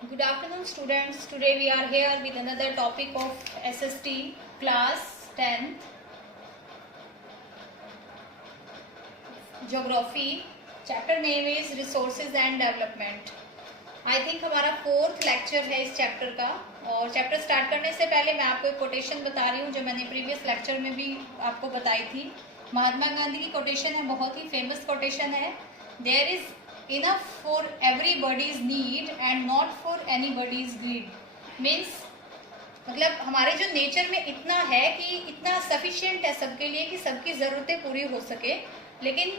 Good afternoon, students. Today we are here with another topic of SST class 10th Geography. Chapter name is Resources and Development. I think हमारा 4th lecture है इस chapter का। और chapter start करने से पहले मैं आपको एक कोटेशन बता रही हूँ जो मैंने प्रीवियस लेक्चर में भी आपको बताई थी। महात्मा गांधी की कोटेशन है, बहुत ही फेमस कोटेशन है। There is enough for everybody's need and not for anybody's greed. Means मतलब हमारे जो नेचर में इतना है कि इतना सफिशिएंट है सबके लिए कि सबकी ज़रूरतें पूरी हो सके, लेकिन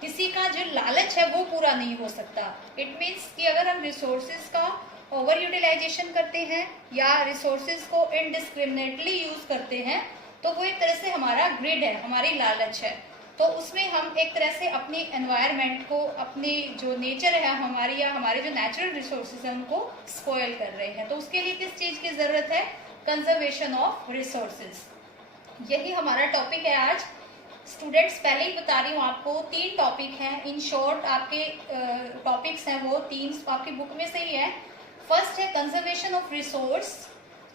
किसी का जो लालच है वो पूरा नहीं हो सकता। इट मीन्स कि अगर हम रिसोर्सेज का ओवर यूटिलाइजेशन करते हैं या रिसोर्सेज को इनडिस्क्रिमिनेटली यूज करते हैं तो वो एक तरह से हमारा ग्रिड है, हमारी लालच है। तो उसमें हम एक तरह से अपनी एनवायरनमेंट को, अपनी जो नेचर है हमारी या हमारे जो नेचुरल रिसोर्सेज हैं उनको स्पॉइल कर रहे हैं। तो उसके लिए किस चीज़ की ज़रूरत है? Conservation of resources. यही हमारा टॉपिक है आज। स्टूडेंट्स, पहले ही बता रही हूँ आपको, 3 टॉपिक हैं। इन शॉर्ट आपके टॉपिक्स हैं वो 3 आपकी बुक में से ही है। फर्स्ट है कंजर्वेशन ऑफ रिसोर्स,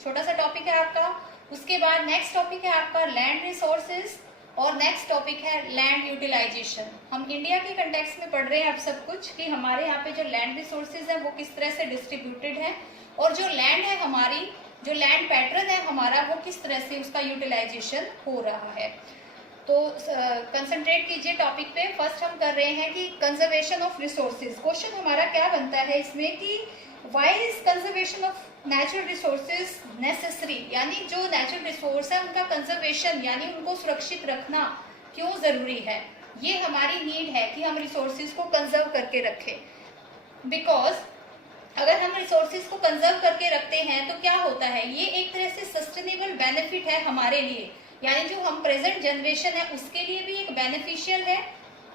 छोटा सा टॉपिक है आपका। उसके बाद नेक्स्ट टॉपिक है आपका लैंड रिसोर्सेज और नेक्स्ट टॉपिक है लैंड यूटिलाइजेशन। हम इंडिया के कंटेक्स्ट में पढ़ रहे हैं अब सब कुछ कि हमारे यहाँ पे जो लैंड रिसोर्सेज है वो किस तरह से डिस्ट्रीब्यूटेड है और जो लैंड है हमारी, जो लैंड पैटर्न है हमारा, वो किस तरह से उसका यूटिलाइजेशन हो रहा है। तो कंसंट्रेट कीजिए टॉपिक पे। फर्स्ट हम कर रहे हैं कि कंजर्वेशन ऑफ रिसोर्सेज। क्वेश्चन हमारा क्या बनता है इसमें कि why is conservation of natural resources necessary, यानी जो नेचुरल रिसोर्स है उनका कंजर्वेशन यानी उनको सुरक्षित रखना क्यों जरूरी है। ये हमारी नीड है कि हम रिसोर्सेज को कंजर्व करके रखें। बिकॉज अगर हम रिसोर्सेज को कंजर्व करके रखते हैं तो क्या होता है, ये एक तरह से सस्टेनेबल बेनिफिट है हमारे लिए, यानी जो हम प्रेजेंट जनरेशन है उसके लिए भी एक बेनिफिशियल है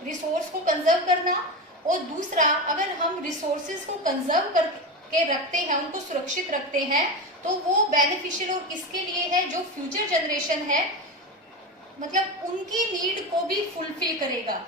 रिसोर्स को कंजर्व करना। और दूसरा, अगर हम रिसोर्सेज को कंजर्व करके रखते हैं, उनको सुरक्षित रखते हैं, तो वो बेनिफिशियल और किसके लिए है, जो फ्यूचर जनरेशन है, मतलब उनकी नीड को भी फुलफिल करेगा।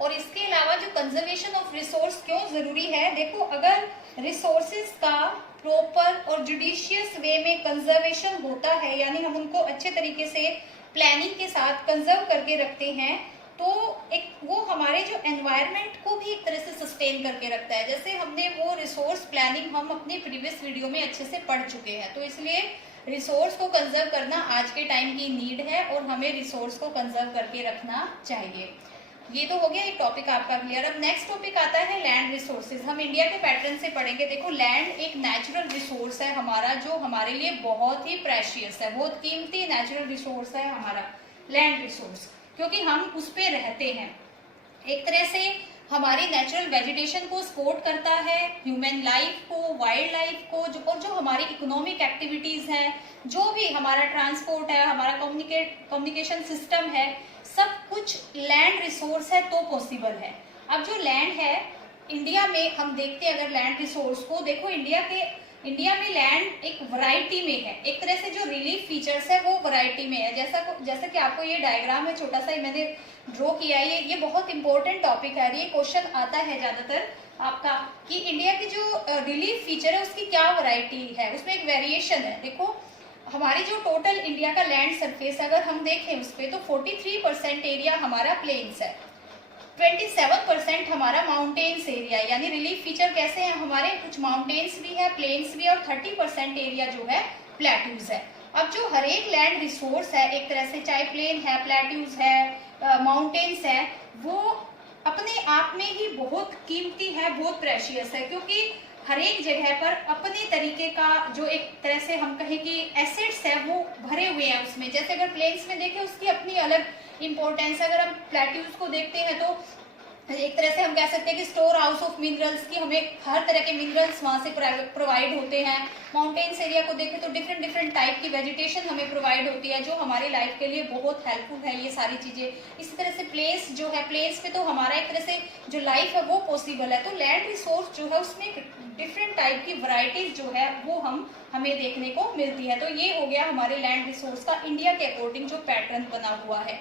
और इसके अलावा जो कंजर्वेशन ऑफ रिसोर्स क्यों जरूरी है, देखो अगर रिसोर्सेज का प्रॉपर और जुडिशियस वे में कंजर्वेशन होता है, यानी हम उनको अच्छे तरीके से प्लानिंग के साथ कंजर्व करके रखते हैं, तो एक वो हमारे जो एनवायरनमेंट को भी एक तरह से सस्टेन करके रखता है। जैसे हमने वो रिसोर्स प्लानिंग हम अपने प्रीवियस वीडियो में अच्छे से पढ़ चुके हैं। तो इसलिए रिसोर्स को कंजर्व करना आज के टाइम की नीड है और हमें रिसोर्स को कंजर्व करके रखना चाहिए। ये तो हो गया एक टॉपिक आपका क्लियर। अब नेक्स्ट टॉपिक आता है लैंड रिसोर्सेज। हम इंडिया के पैटर्न से पढ़ेंगे। देखो, लैंड एक नेचुरल रिसोर्स है हमारा जो हमारे लिए बहुत ही प्रेशियस है, बहुत कीमती नेचुरल रिसोर्स है हमारा लैंड रिसोर्स, क्योंकि हम उस पे रहते हैं। एक तरह से हमारी नेचुरल वेजिटेशन को सपोर्ट करता है, ह्यूमन लाइफ को, वाइल्ड लाइफ को, और जो हमारी इकोनॉमिक एक्टिविटीज हैं, जो भी हमारा ट्रांसपोर्ट है, हमारा कम्युनिकेशन सिस्टम है, सब कुछ लैंड रिसोर्स है तो पॉसिबल है। अब जो लैंड है इंडिया में, हम देखते हैं अगर लैंड रिसोर्स को देखो, इंडिया में लैंड एक वैरायटी में है। एक तरह से जो रिलीफ फीचर्स है वो वैरायटी में है। जैसा कि आपको ये डायग्राम है छोटा सा ही मैंने ड्रॉ किया है। ये बहुत इंपॉर्टेंट टॉपिक है। ये क्वेश्चन आता है ज्यादातर आपका कि इंडिया की जो रिलीफ फीचर है उसकी क्या वैरायटी है, उसमें एक वेरिएशन है। देखो, हमारी जो टोटल इंडिया का लैंड सरफेस अगर हम देखें उस पर, तो 43% एरिया हमारा प्लेन्स है, 27% हमारा माउंटेन्स एरिया है। यानी रिलीफ फीचर कैसे हैं हमारे, कुछ माउंटेन्स भी है, प्लेन्स भी है, और 30% एरिया जो है प्लेट्यूज है। अब जो हर एक लैंड रिसोर्स है एक तरह से, चाहे प्लेन है, प्लेट्यूज है, माउंटेन्स है, वो अपने आप में ही बहुत कीमती है, बहुत प्रेशियस है, क्योंकि हर एक जगह पर अपने तरीके का जो एक तरह से हम कहें कि एसेट्स है वो भरे हुए हैं उसमें। जैसे अगर प्लेन्स में देखें उसकी अपनी अलग इंपॉर्टेंस, अगर हम प्लेट्यूज को देखते हैं तो एक तरह से हम कह सकते हैं कि स्टोर हाउस ऑफ मिनरल्स की, हमें हर तरह के मिनरल्स वहां से प्रोवाइड होते हैं। माउंटेन्स एरिया को देखें तो डिफरेंट टाइप की वेजिटेशन हमें प्रोवाइड होती है जो हमारी लाइफ के लिए बहुत हेल्पफुल है, ये सारी चीजें। इसी तरह से प्लेस जो है, प्लेस पे तो हमारा एक तरह से जो लाइफ है वो पॉसिबल है। तो लैंड रिसोर्स जो है उसमें डिफरेंट टाइप की वैरायटीज जो है वो हमें देखने को मिलती है। तो ये हो गया हमारे लैंड रिसोर्स का इंडिया के अकॉर्डिंग जो पैटर्न बना हुआ है।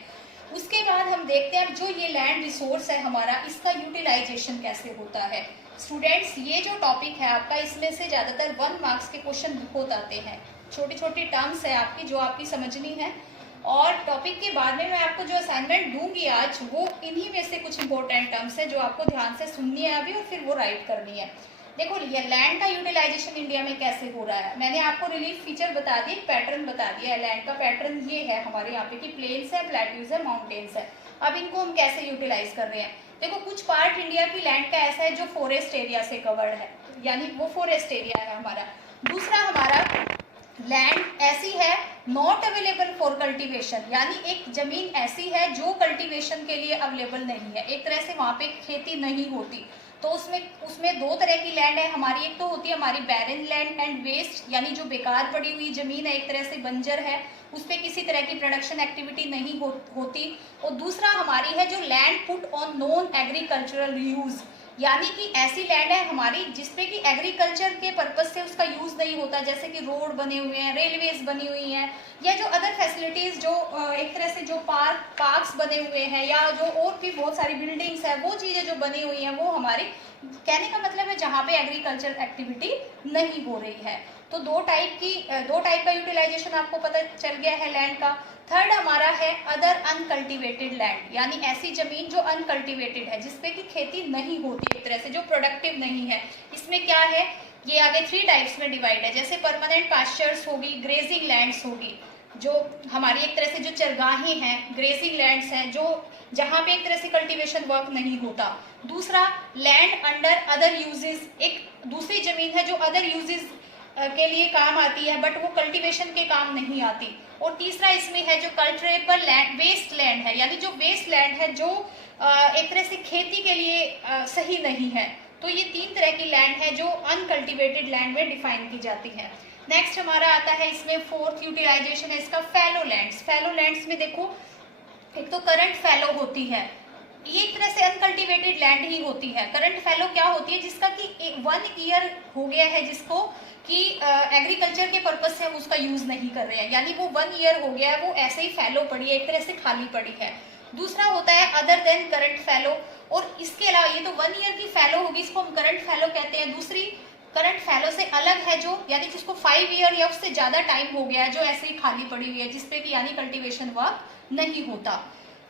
उसके बाद हम देखते हैं जो ये लैंड रिसोर्स है हमारा, इसका यूटिलाइजेशन कैसे होता है। स्टूडेंट्स, ये जो टॉपिक है आपका, इसमें से ज्यादातर 1 मार्क्स के क्वेश्चन बहुत आते हैं। छोटी छोटी टर्म्स है आपकी जो आपकी समझनी है, और टॉपिक के बाद में मैं आपको जो असाइनमेंट दूंगी आज, वो इन्हीं में से कुछ इंपॉर्टेंट टर्म्स है जो आपको ध्यान से सुननी है अभी, और फिर वो राइट करनी है। देखो, ये लैंड का यूटिलाइजेशन इंडिया में कैसे हो रहा है, मैंने आपको रिलीफ फीचर बता दिए, पैटर्न बता दिया है। लैंड का पैटर्न ये है हमारे यहाँ पे कि प्लेन्स है, प्लेट्यूज है, माउंटेन्स है। अब इनको हम कैसे यूटिलाइज कर रहे हैं। देखो, कुछ पार्ट इंडिया की लैंड का ऐसा है जो फॉरेस्ट एरिया से कवर्ड है, यानी वो फॉरेस्ट एरिया है हमारा। दूसरा, हमारा लैंड ऐसी है नॉट अवेलेबल फॉर कल्टीवेशन, यानी एक जमीन ऐसी है जो कल्टीवेशन के लिए अवेलेबल नहीं है, एक तरह से वहां पे खेती नहीं होती। तो उसमें 2 तरह की लैंड है हमारी। एक तो होती है हमारी बैरन लैंड एंड वेस्ट, यानी जो बेकार पड़ी हुई जमीन है, एक तरह से बंजर है, उस पर किसी तरह की प्रोडक्शन एक्टिविटी नहीं होती। और दूसरा हमारी है जो land put on non agricultural use, यानी कि ऐसी लैंड है हमारी जिसपे कि एग्रीकल्चर के पर्पज से उसका यूज नहीं होता, जैसे कि रोड बने हुए हैं, रेलवेज बनी हुई हैं, या जो अदर फैसिलिटीज जो एक तरह से जो पार्क्स बने हुए हैं, या जो और भी बहुत सारी बिल्डिंग्स है, वो चीजें जो बनी हुई हैं वो हमारी, कहने का मतलब है जहाँ पे एग्रीकल्चर एक्टिविटी नहीं हो रही है। तो 2 टाइप का यूटिलाइजेशन आपको पता चल गया है लैंड का। थर्ड हमारा है अदर अनकल्टिवेटेड लैंड, यानी ऐसी जमीन जो अनकल्टिवेटेड है, जिसपे की खेती नहीं होती, एक तरह से जो प्रोडक्टिव नहीं है। इसमें क्या है, ये आगे 3 टाइप्स में डिवाइड है। जैसे परमानेंट पास्चर्स होगी, ग्रेजिंग लैंड्स होगी, जो हमारी एक तरह से जो चरगाहें हैं, ग्रेजिंग लैंड्स हैं, जो जहाँ पे एक तरह से कल्टीवेशन वर्क नहीं होता। दूसरा, लैंड अंडर अदर यूजेस, एक दूसरी जमीन है जो अदर यूजेस के लिए काम आती है, बट वो कल्टीवेशन के काम नहीं आती। और तीसरा इसमें है जो कल्चरेबल लैंड, वेस्ट लैंड है, यानी जो वेस्ट लैंड है जो एक तरह से खेती के लिए सही नहीं है। तो ये 3 तरह की लैंड है जो अनकल्टिवेटेड लैंड में डिफाइन की जाती है। नेक्स्ट हमारा आता है इसमें 4th यूटिलाइजेशन है इसका फैलो लैंड्स। फैलो लैंड्स में देखो, एक तो करंट फैलो होती है, ये एक तरह से अनकल्टिवेटेड लैंड ही होती है। करंट फैलो क्या होती है, जिसका कि 1 ईयर हो गया है जिसको कि एग्रीकल्चर के पर्पज से हम उसका यूज नहीं कर रहे हैं, यानी वो 1 ईयर हो गया है, वो ऐसे ही फैलो पड़ी है, एक तरह से खाली पड़ी है। दूसरा होता है अदर देन करंट फैलो, और इसके अलावा ये तो 1 ईयर की फैलो होगी, इसको हम करंट फैलो कहते हैं। दूसरी करंट फैलो से अलग है जो, यानी जिसको 5 ईयर या उससे ज्यादा टाइम हो गया है, जो ऐसे ही खाली पड़ी हुई है, जिसपे कि यानी कल्टीवेशन वर्क नहीं होता।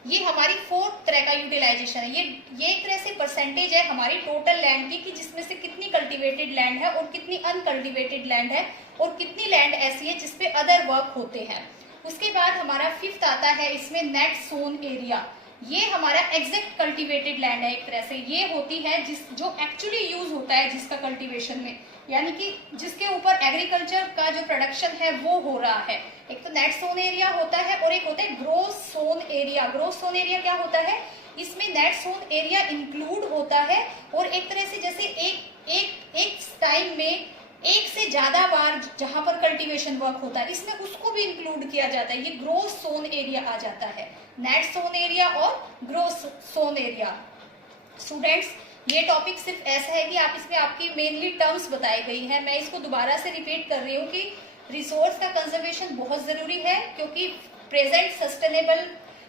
ये हमारी 4th तरह का यूटिलाइजेशन है। ये एक तरह से परसेंटेज है हमारी टोटल लैंड की, कि जिसमें से कितनी कल्टीवेटेड लैंड है और कितनी अनकल्टीवेटेड लैंड है, और कितनी लैंड ऐसी है जिसपे अदर वर्क होते हैं। उसके बाद हमारा 5th आता है इसमें नेट सोन एरिया। ये हमारा एग्जैक्ट कल्टीवेटेड लैंड है, एक तरह से ये होती है जो एक्चुअली यूज होता है जिसका कल्टीवेशन में, यानी कि जिसके ऊपर एग्रीकल्चर का जो प्रोडक्शन है वो हो रहा है। एक तो नेट सोन एरिया होता है और एक होता है gross sown area. Gross sown area क्या होता है, इसमें नेट सोन एरिया इंक्लूड होता है, और एक तरह से जैसे एक टाइम में एक से ज्यादा बार जहां पर कल्टीवेशन वर्क होता है, इसमें उसको भी इंक्लूड किया जाता है, ये ग्रोस सोन एरिया आ जाता है। नेट सोन एरिया और ग्रोस सोन एरिया। स्टूडेंट्स, ये टॉपिक सिर्फ ऐसा है कि आप इसमें आपकी मेनली टर्म्स बताई गई है। मैं इसको दोबारा से रिपीट कर रही हूँ कि रिसोर्स का कंजर्वेशन बहुत जरूरी है, क्योंकि प्रेजेंट सस्टेनेबल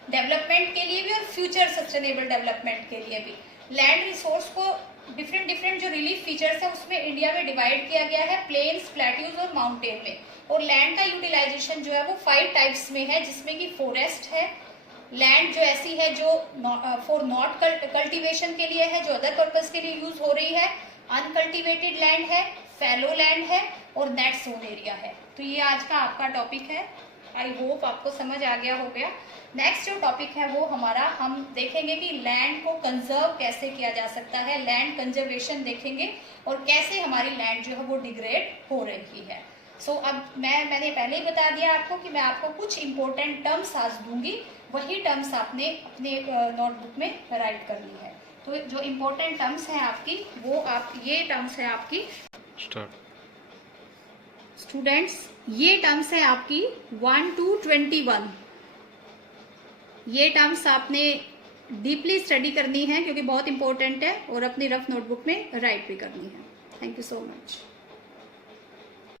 डेवलपमेंट के लिए भी और फ्यूचर सस्टेनेबल डेवलपमेंट के लिए भी लैंड रिसोर्स को डिफरेंट जो रिलीफ फीचर्स है उसमें इंडिया में डिवाइड किया गया है, प्लेन्स, प्लेट्यूज और माउंटेन में। और लैंड का यूटिलाइजेशन जो है वो 5 टाइप्स में है, जिसमें कि फॉरेस्ट है, लैंड जो ऐसी है जो फॉर नॉट कल्टीवेशन के लिए है, जो अदर पर्पज के लिए यूज हो रही है, अनकल्टीवेटेड लैंड है, फैलो लैंड है, और नेट सोन एरिया है। तो ये आज का आपका टॉपिक है। आई होप आपको समझ आ गया हो गया। नेक्स्ट जो टॉपिक है वो हमारा, हम देखेंगे कि लैंड को कंजर्व कैसे किया जा सकता है, लैंड कंजर्वेशन देखेंगे, और कैसे हमारी लैंड जो है वो डिग्रेड हो रही है। अब मैंने पहले ही बता दिया आपको कि मैं आपको कुछ इंपॉर्टेंट टर्म्स आज दूंगी, वही टर्म्स आपने अपने नोटबुक में राइट करनी है। तो जो इंपॉर्टेंट टर्म्स हैं आपकी, वो ये टर्म्स है आपकी स्टूडेंट्स, ये टर्म्स है आपकी 1 to 21। ये टर्म्स आपने डीपली स्टडी करनी है, क्योंकि बहुत इंपॉर्टेंट है, और अपनी रफ नोटबुक में राइट भी करनी है। Thank you so much.